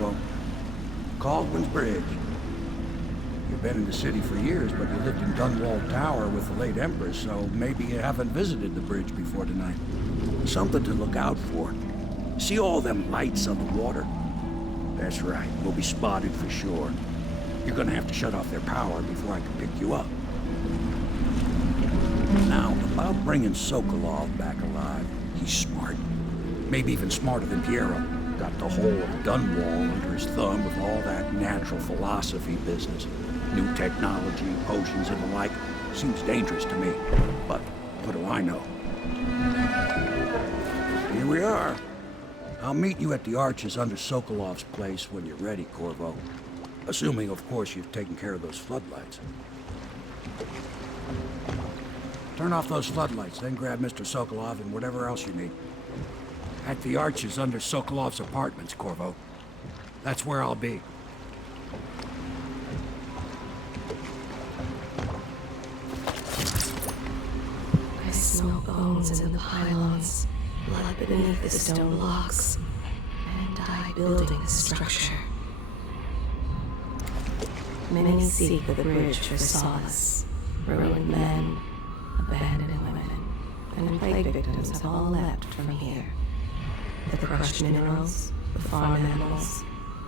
Corvo. Kaldwin's Bridge. You've been in the city for years, but you lived in Dunwall Tower with the late Empress, so maybe you haven't visited the bridge before tonight. Something to look out for. See all them lights on the water? That's right, we'll be spotted for sure. You're gonna have to shut off their power before I can pick you up. Now, about bringing Sokolov back alive, he's smart. Maybe even smarter than Piero. Got the whole of Dunwall under his thumb with all that natural philosophy business. New technology, potions and the like. Seems dangerous to me. But what do I know? Here we are. I'll meet you at the arches under Sokolov's place when you're ready, Corvo. Assuming, of course, you've taken care of those floodlights. Turn off those floodlights, then grab Mr. Sokolov and whatever else you need. At the arches under Sokolov's apartments, Corvo. That's where I'll be. I smell bones in the pylons, blood beneath the stone locks, and I building a structure. Many seek the bridge for solace. Ruined men, abandoned women, and plague victims have all left from here. The crushed minerals, the farm animals,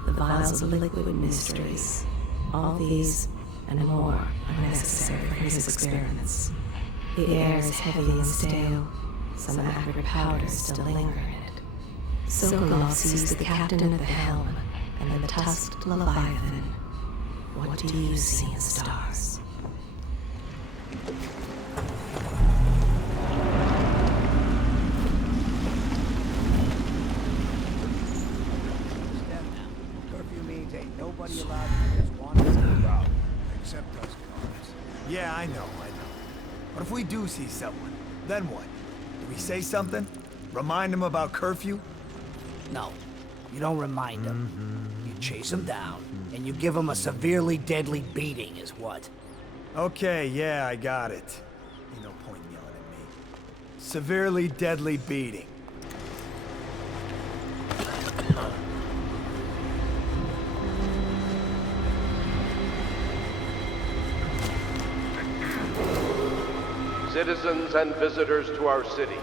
the vials of liquid mysteries. All these and more are necessary for his experiments. The air is heavy and stale. Some acrid powders still linger in it. Sokolov sees the captain at the helm and the tusked leviathan. What do you see in the stars? Curfew means ain't nobody allowed to just wander through the road, except us cars. Yeah, I know. But if we do see someone, then what? Do we say something? Remind them about curfew? No, you don't remind them. You chase them down, and you give them a severely deadly beating is what? Okay, yeah, I got it. Ain't no point yelling at me. Severely deadly beating. Citizens and visitors to our city,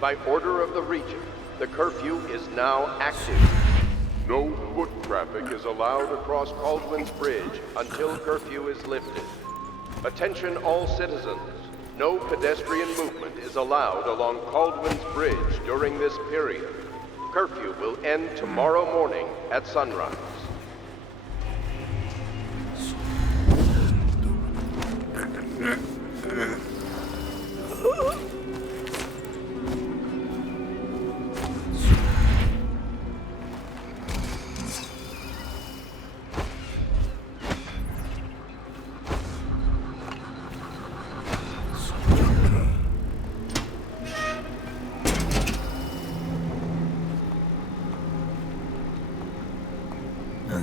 by order of the Regent, the curfew is now active. No foot traffic is allowed across Kaldwin's Bridge until curfew is lifted. Attention all citizens, no pedestrian movement is allowed along Kaldwin's Bridge during this period. Curfew will end tomorrow morning at sunrise.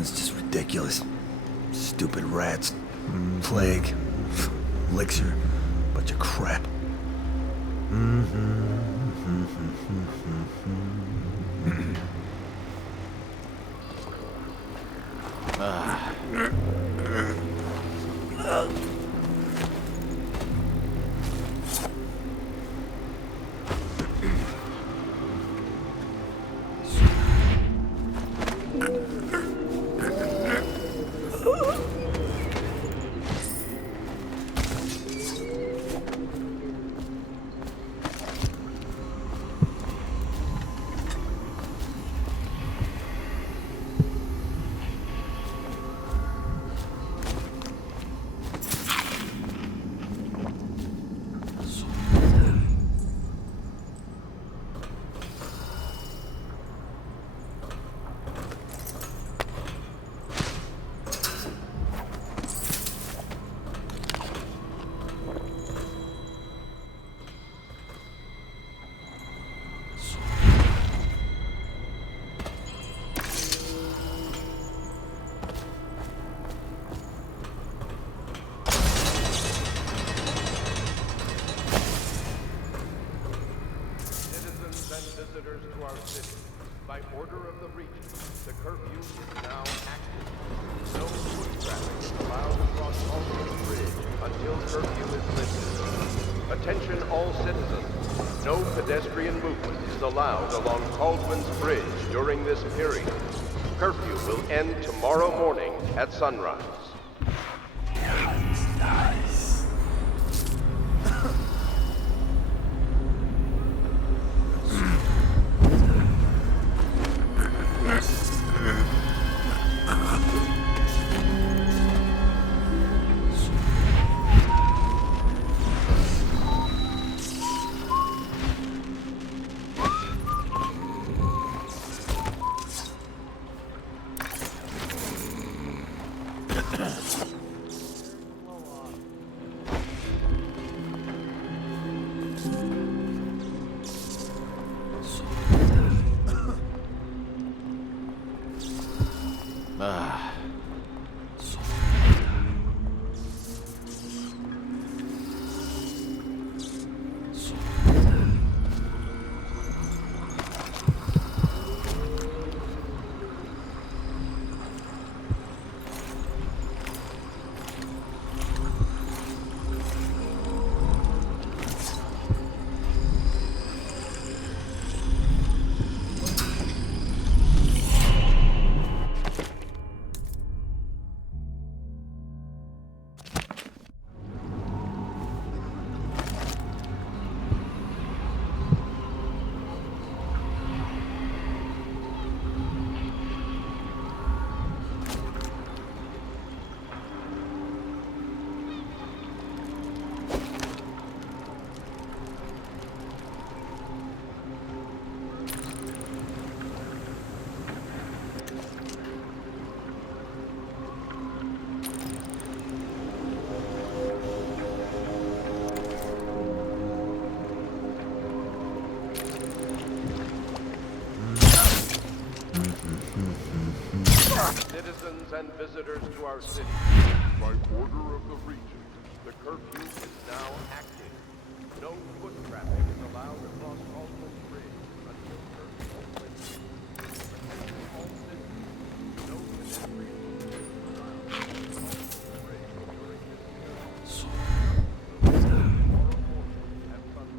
It's just ridiculous. Stupid rats. Plague. Elixir. Bunch of crap. Visitors to our city, By order of the Regent, the curfew is now active. No foot traffic is allowed across Kaldwin Bridge until curfew is lifted. Attention all citizens. No pedestrian movement is allowed along Kaldwin's Bridge during this period. Curfew will end tomorrow morning at sunrise. Nice. Citizens and visitors to our city, by order of the Regent, the curfew is now active. No foot traffic is allowed across Kaldwin Bridge until curfew is lifted. All citizens, no pedestrian movement is allowed across Kaldwin Bridge during this period. Tomorrow morning at sunrise.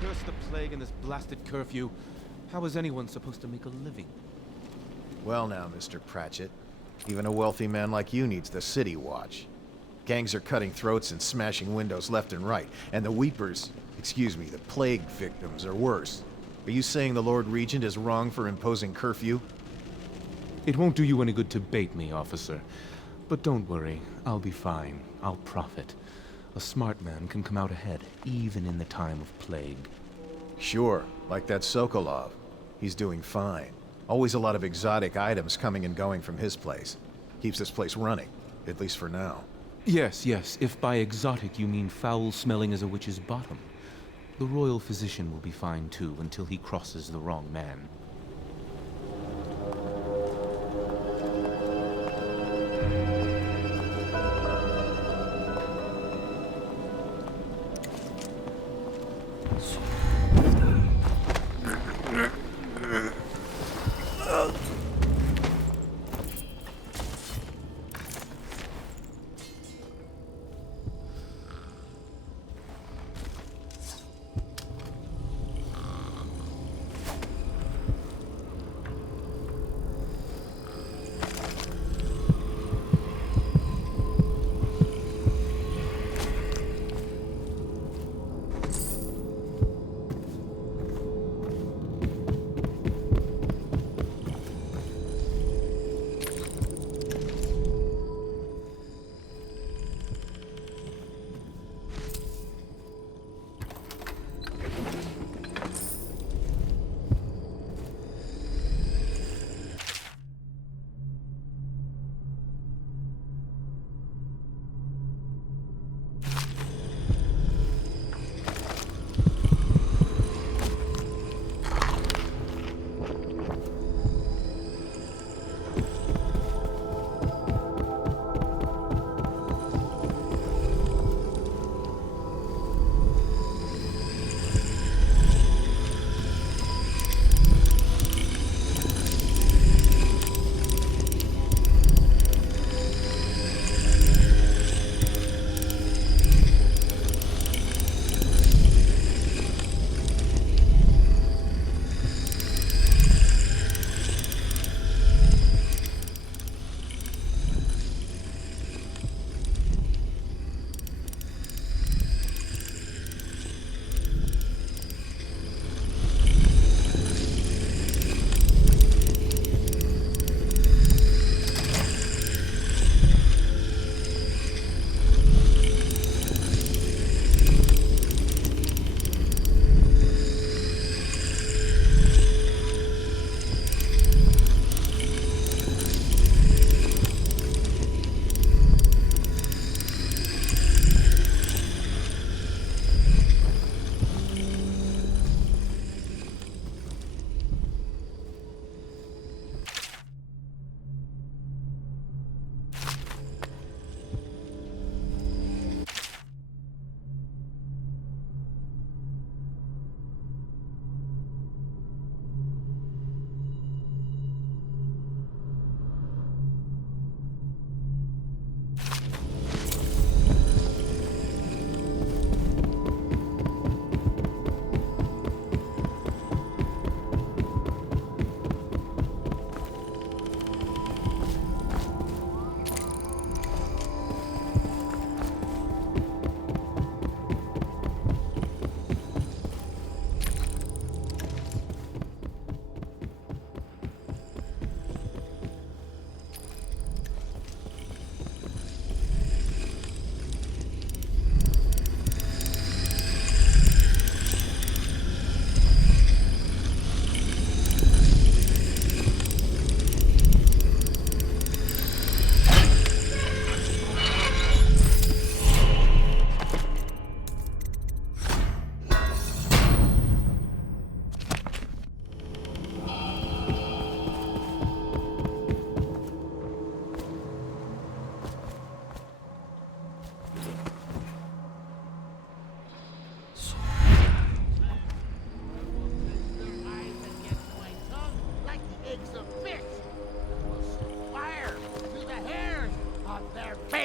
Curse the plague and this blasted curfew. How is anyone supposed to make a living? Well now, Mr. Pratchett. Even a wealthy man like you needs the city watch. Gangs are cutting throats and smashing windows left and right, and the weepers, the plague victims are worse. Are you saying the Lord Regent is wrong for imposing curfew? It won't do you any good to bait me, officer. But don't worry, I'll be fine. I'll profit. A smart man can come out ahead, even in the time of plague. Sure, like that Sokolov. He's doing fine. Always a lot of exotic items coming and going from his place. Keeps this place running, at least for now. Yes, if by exotic you mean foul-smelling as a witch's bottom. The royal physician will be fine too, until he crosses the wrong man.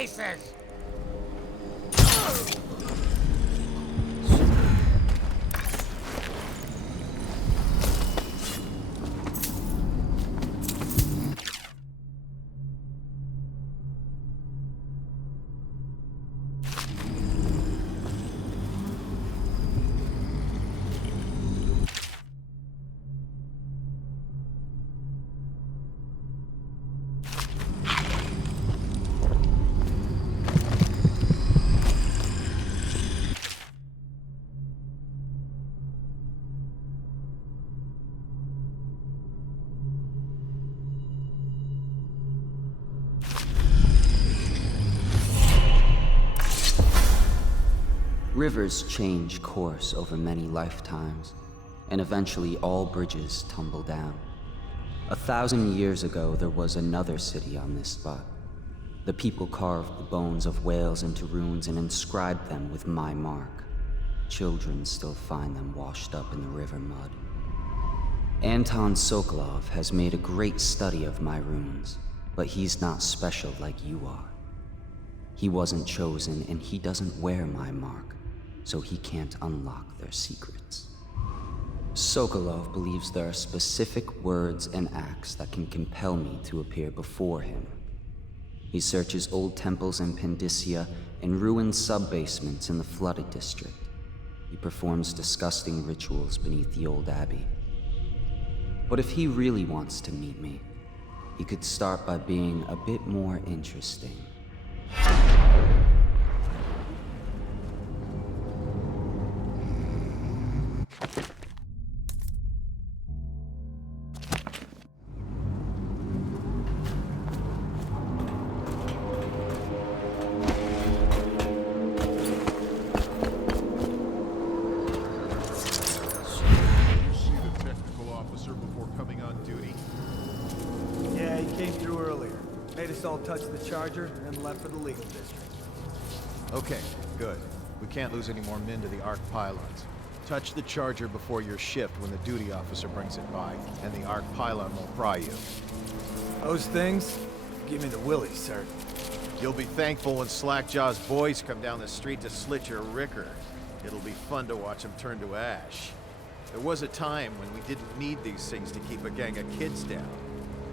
faces! Rivers change course over many lifetimes, and eventually all bridges tumble down. 1,000 years ago, there was another city on this spot. The people carved the bones of whales into runes and inscribed them with my mark. Children still find them washed up in the river mud. Anton Sokolov has made a great study of my runes, but he's not special like you are. He wasn't chosen, and he doesn't wear my mark, so he can't unlock their secrets. Sokolov believes there are specific words and acts that can compel me to appear before him. He searches old temples in Pendicia and ruined sub-basements in the flooded district. He performs disgusting rituals beneath the old abbey. But if he really wants to meet me, he could start by being a bit more interesting. Touch the charger and left for the legal district. Okay, good. We can't lose any more men to the arc pylons. Touch the charger before your shift when the duty officer brings it by, and the arc pylon will pry you. Those things give me the willies, sir. You'll be thankful when Slackjaw's boys come down the street to slit your ricker. It'll be fun to watch them turn to ash. There was a time when we didn't need these things to keep a gang of kids down.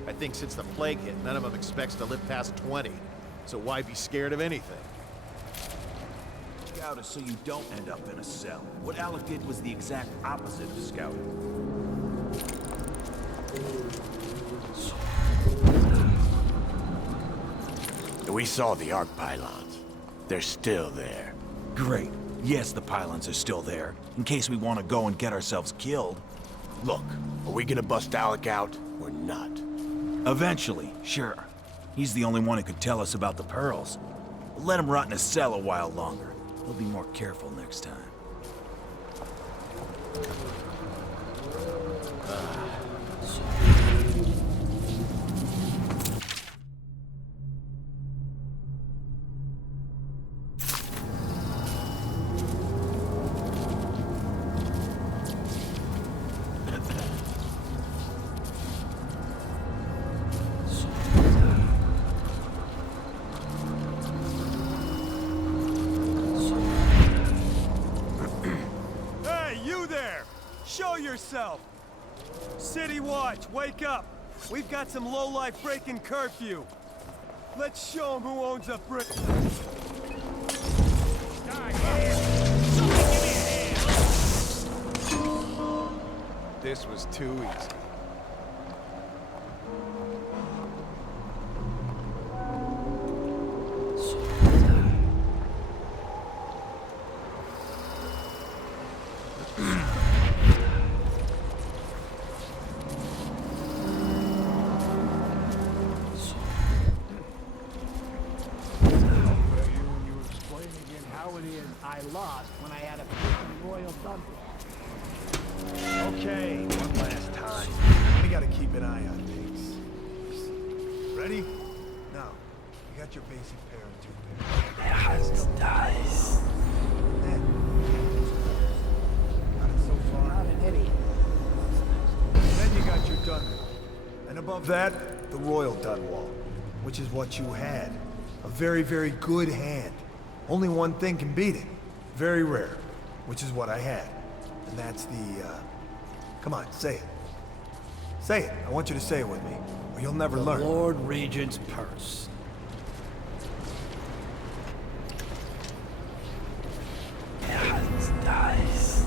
I think since the plague hit, none of them expects to live past 20. So why be scared of anything? Scout so you don't end up in a cell. What Alec did was the exact opposite of scouting. We saw the arc pylons. They're still there. Great. Yes, the pylons are still there, in case we want to go and get ourselves killed. Look, are we gonna bust Alec out or not? Eventually, sure. He's the only one who could tell us about the pearls. We'll let him rot in a cell a while longer. We'll be more careful next time. Yourself. City Watch, wake up. We've got some lowlife breaking curfew. Let's show them who owns a brick. This was too easy. I lost when I had a freaking royal dump. Okay, one last time. We gotta keep an eye on things. Ready? Now, you got your basic pair and 2 pairs. It has dice. Got it so far. Not an idiot. Then you got your Dunwall. And above that, the Royal Dunwall, which is what you had. A very, very good hand. Only one thing can beat it. Very rare. Which is what I had. And that's the, Come on, say it. Say it. I want you to say it with me, or you'll never learn. Lord Regent's purse. Dice.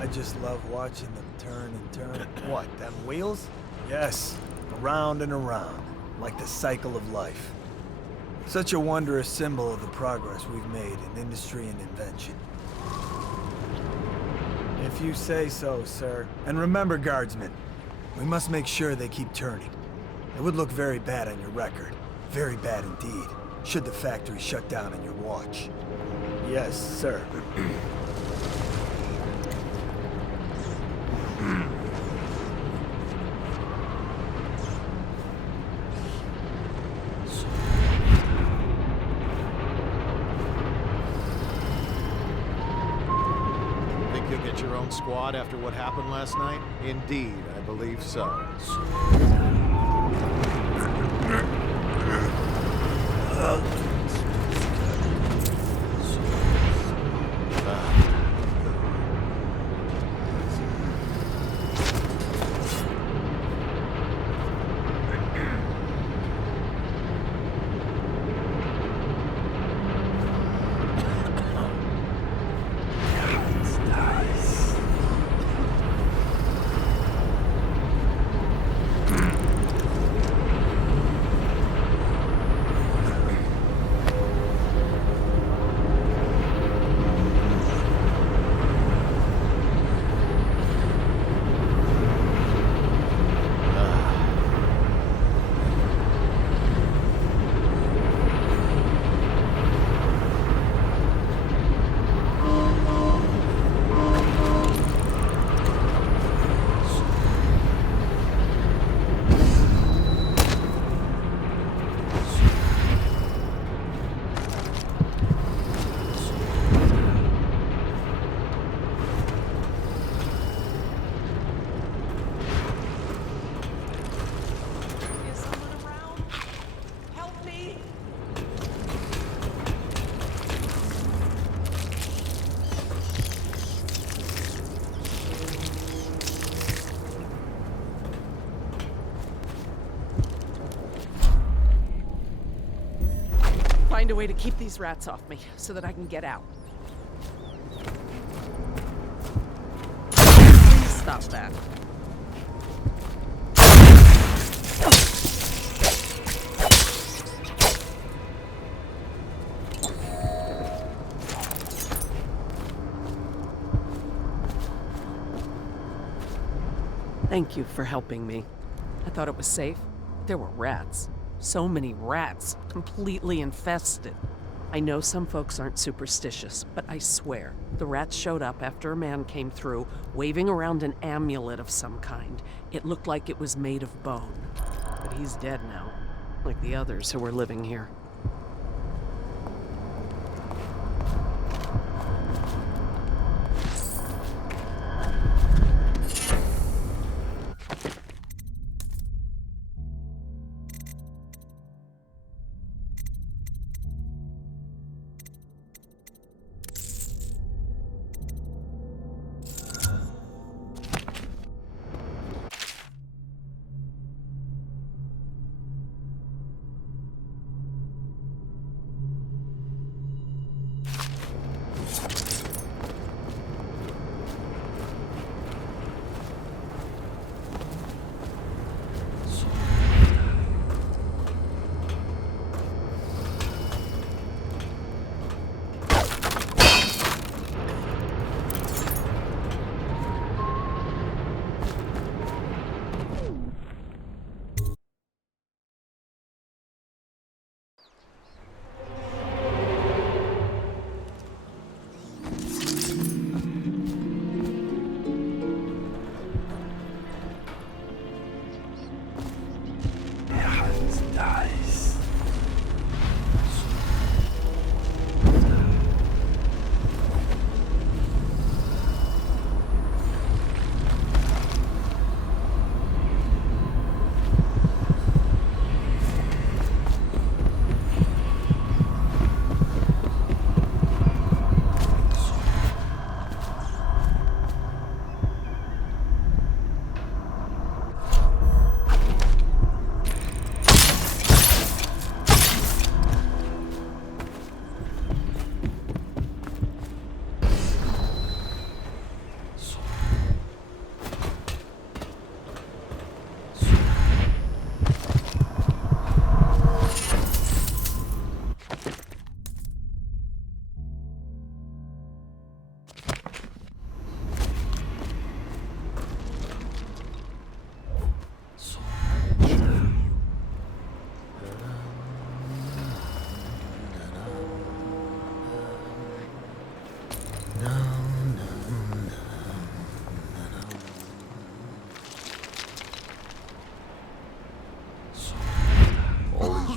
I just love watching them turn and turn. What, them wheels? Yes, around and around, like the cycle of life. Such a wondrous symbol of the progress we've made in industry and invention. If you say so, sir. And remember, guardsmen, we must make sure they keep turning. It would look very bad on your record. Very bad indeed, should the factory shut down on your watch. Yes, sir. own squad after what happened last night? Indeed, I believe so. Find a way to keep these rats off me, so that I can get out. Please stop that. Thank you for helping me. I thought it was safe. There were rats. So many rats, completely infested. I know some folks aren't superstitious, but I swear, the rats showed up after a man came through, waving around an amulet of some kind. It looked like it was made of bone. But he's dead now, like the others who were living here.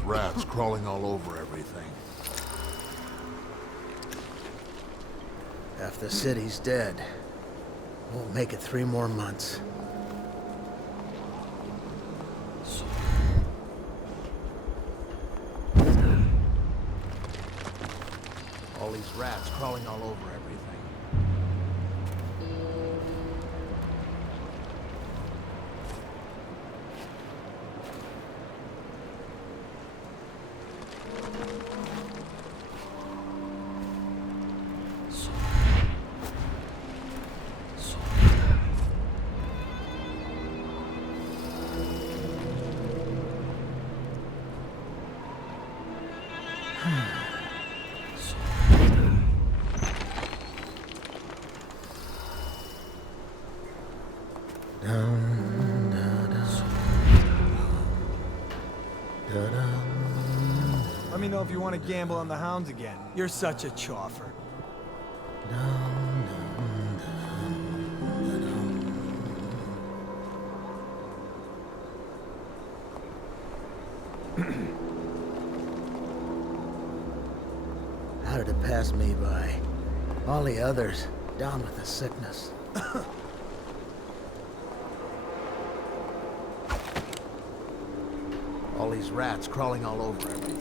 Rats crawling all over everything. Half the city's dead. Won't make it 3 more months. All these rats crawling all over everything. Let me know if you want to gamble on the hounds again. You're such a choffer. How did it pass me by? All the others, down with the sickness. All these rats crawling all over everything.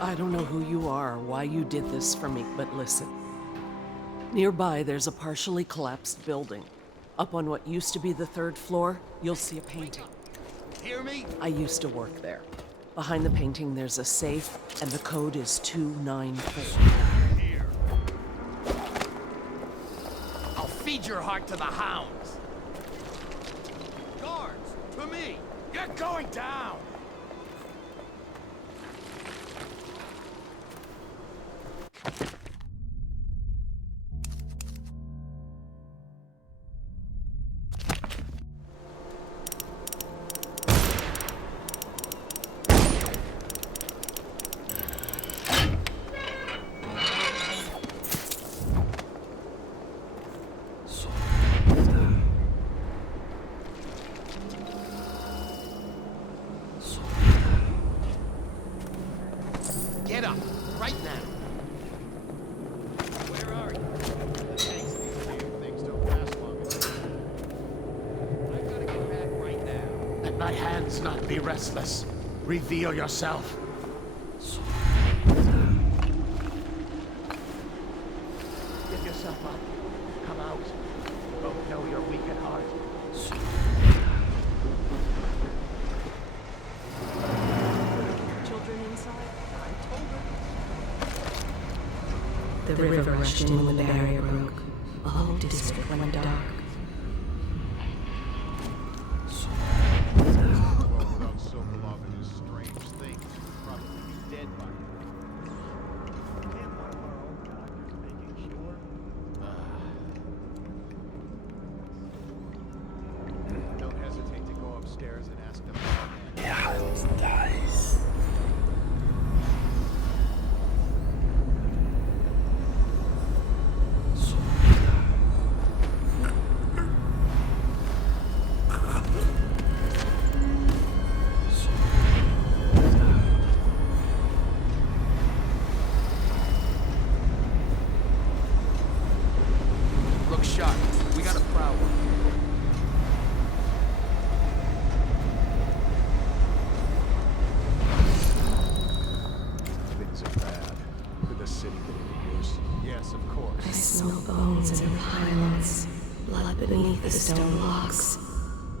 I don't know who you are or why you did this for me, but listen. Nearby, there's a partially collapsed building. Up on what used to be the 3rd floor, you'll see a painting. Hear me? I used to work there. Behind the painting, there's a safe, and the code is 294. Here. I'll feed your heart to the hounds. Guards, to me. You're going down. Get up, right now. Where are you? Things don't last long enough. I've got to get back right now. Let my hands not be restless. Reveal yourself. Give yourself up. Come out. Both know you're weak at heart. Children inside? I told her. The river rushed in when the barrier broke. The whole district went dark. Lord Sokolov and his strange things would probably be dead by now. Can't one of our own doctors making sure? Don't hesitate to go upstairs and ask them. Look sharp. We got a proud one. Things are bad. Could the city get any use? Yes, of I course. smell bones in the pylons, blood beneath the stone blocks.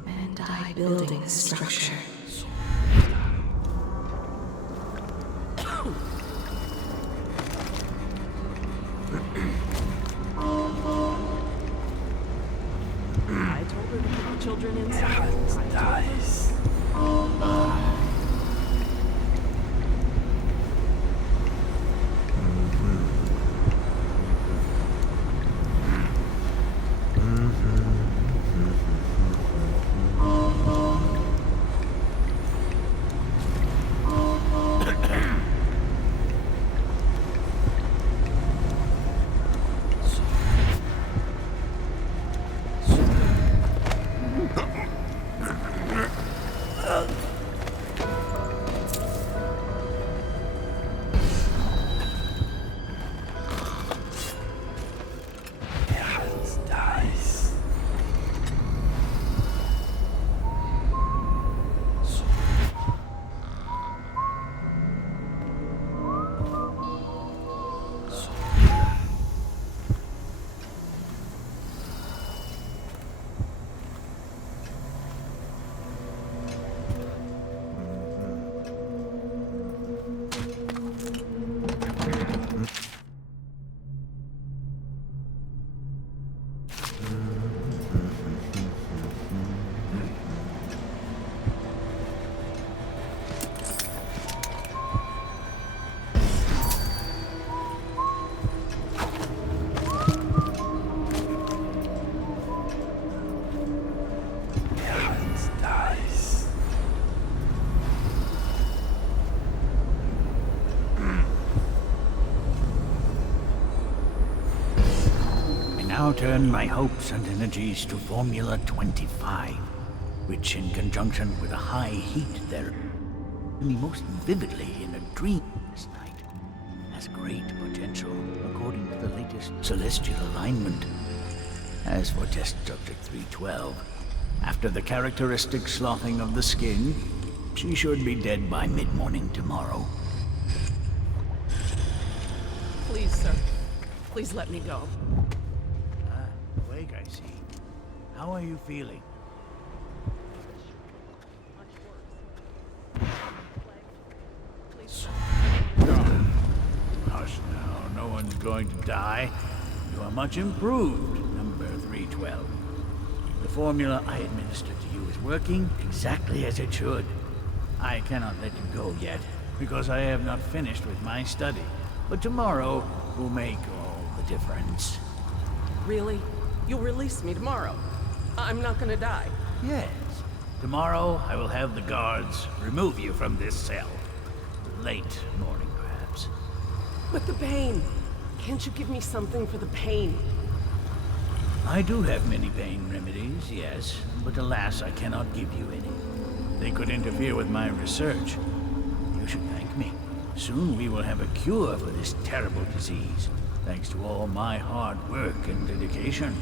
Men die building the structure. I told her to put the children inside. now turn my hopes and energies to Formula 25, which in conjunction with a high heat therapy me most vividly in a dream this night, has great potential according to the latest celestial alignment. As for test subject 312, after the characteristic sloughing of the skin, she should be dead by mid-morning tomorrow. Please, sir. Please let me go. Awake, I see. How are you feeling? Hush now, no one's going to die. You are much improved, number 312. The formula I administered to you is working exactly as it should. I cannot let you go yet, because I have not finished with my study. But tomorrow will make all the difference. Really? You'll release me tomorrow? I'm not gonna die? Yes. Tomorrow I will have the guards remove you from this cell. Late morning, perhaps. But the pain! Can't you give me something for the pain? I do have many pain remedies, yes, but alas, I cannot give you any. They could interfere with my research. You should thank me. Soon we will have a cure for this terrible disease, thanks to all my hard work and dedication.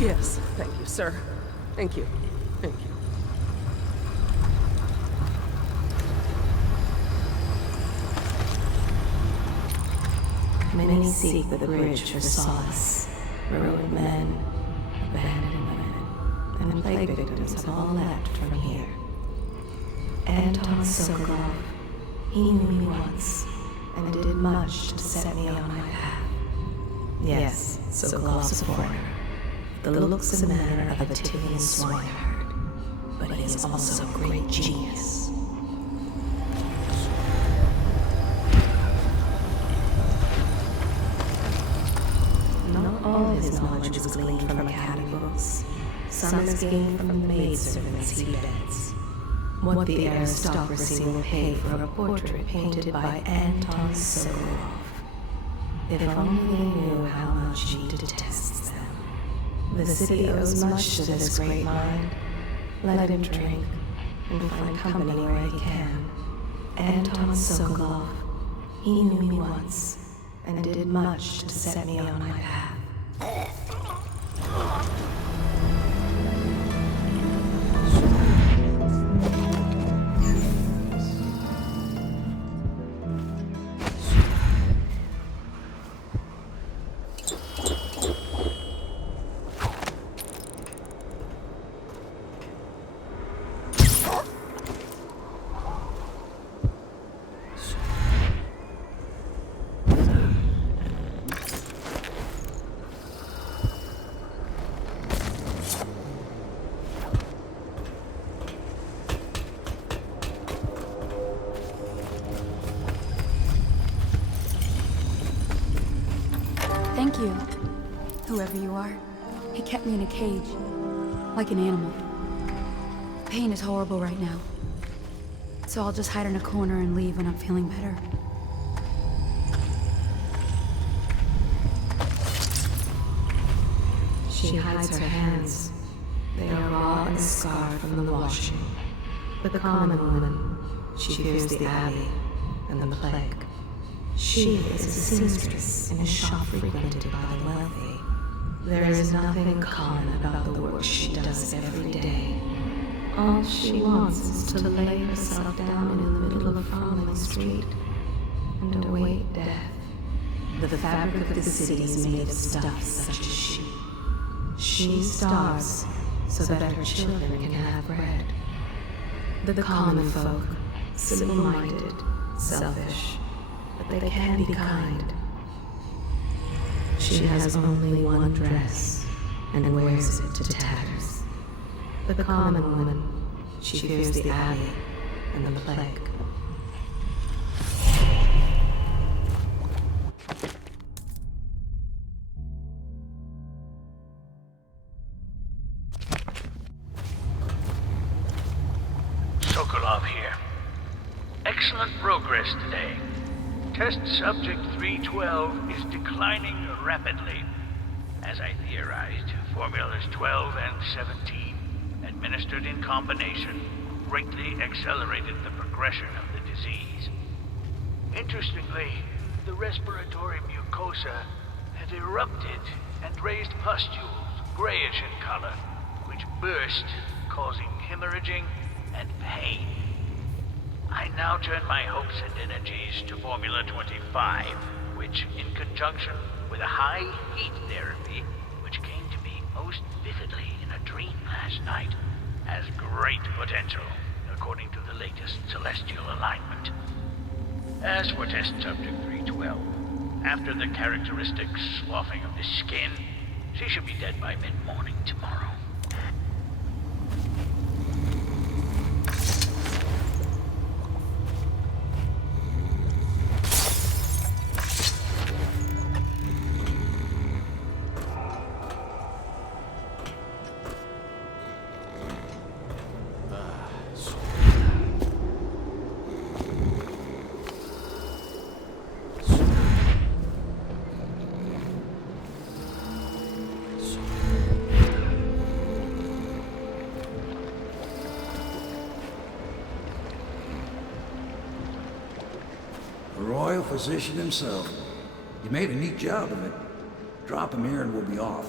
Yes, thank you, sir. Thank you. Thank you. Many seek the bridge for solace. Ruined men, abandoned women, and plague victims have all left from here. Anton Sokolov, he knew me once, and did much to set me on my path. Yes, Sokolov's a foreigner, the looks and manner of a Tivian swineherd, but he is also a great genius. Not all his knowledge was gleaned from academy books. Some is gained from the maidservants he beds. What the aristocracy will pay for a portrait painted by Anton Sokolov. If only they knew how much he detests them. The city owes much to this great mind. Let him drink, and find company where he can. Anton Sokolov, he knew me once, and did much to set me on my path. Thank you, whoever you are. He kept me in a cage, like an animal. Pain is horrible right now, so I'll just hide in a corner and leave when I'm feeling better. She hides her hands. They are raw and scarred from the washing. But the common woman, she fears the abbey and the plague. She is a seamstress in a shop frequented by the wealthy. There is nothing common about the work she does every day. All she wants is to lay herself down in the middle of a crumbling street and await death. The fabric of the city is made of stuff such as she. She starves so that her children can have bread. The common folk, simple-minded, selfish, but they can be kind. She has only one dress and wears it to tatters. The common woman, she fears the abbey and the plague. Sokolov here. Excellent progress today. Test subject 312 is declining rapidly. As I theorized, formulas 12 and 17, administered in combination, greatly accelerated the progression of the disease. Interestingly, the respiratory mucosa had erupted and raised pustules, grayish in color, which burst, causing hemorrhaging and pain. I now turn my hopes and energies to Formula 25, which, in conjunction with a high heat therapy, which came to me most vividly in a dream last night, has great potential, according to the latest celestial alignment. As for test subject 312, after the characteristic sloughing of the skin, she should be dead by mid-morning tomorrow. The royal physician himself. You made a neat job of it. Drop him here and we'll be off.